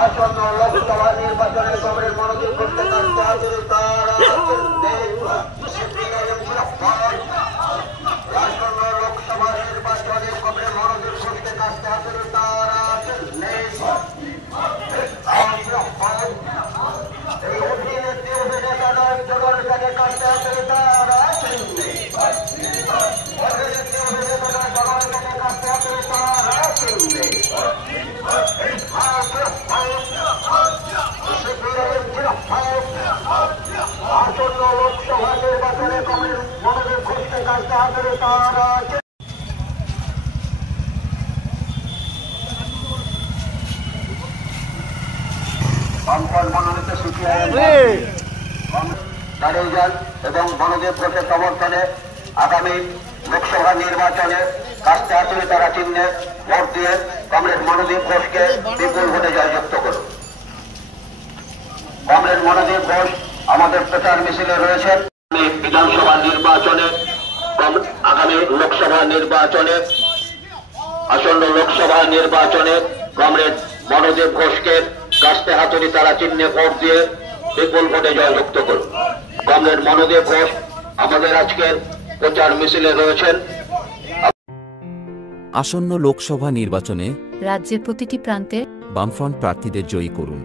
আসন্ন লোকসভা নির্বাচনে কংগ্রেস মনোযোগ করতে আসন্ন লোকসভা নির্বাচনে কংগ্রেস মনোযোগ করতে কাজটা শুরু তারা এই অধীনে জনগণকে কাজটা শুরু তারা আসন্ন লোকসভা নির্বাচনে কংগ্রেস মনোযোগ করতে কাজটা শুরু তারা মনোনীত এবং মনোযোগ ভোটের সমর্থনে আগামী লোকসভা নির্বাচনে কাজটা শুরু তারা চিহ্নে ভোট দিয়ে কংগ্রেস মনোদীপ ঘোষকে বিপুল ভোটে জয়যুক্ত করুন। কংগ্রেস মনোদীপ ঘোষ আমাদের প্রচার মিছিলে রয়েছেন। বিধানসভা নির্বাচনে আগামী লোকসভা নির্বাচনে আসন্ন লোকসভা নির্বাচনে কংগ্রেস মনোদীপ ঘোষকে কাস্তে হাতুড়ি তারা চিহ্নে ভোট দিয়ে বিপুল ভোটে জয়যুক্ত করুন। কংগ্রেস মনোদীপ ঘোষ আমাদের আজকের প্রচার মিছিলে রয়েছেন। আসন্ন লোকসভা নির্বাচনে রাজ্যের প্রতিটি প্রান্তে বামফ্রন্ট প্রার্থীদের জয়ী করুন।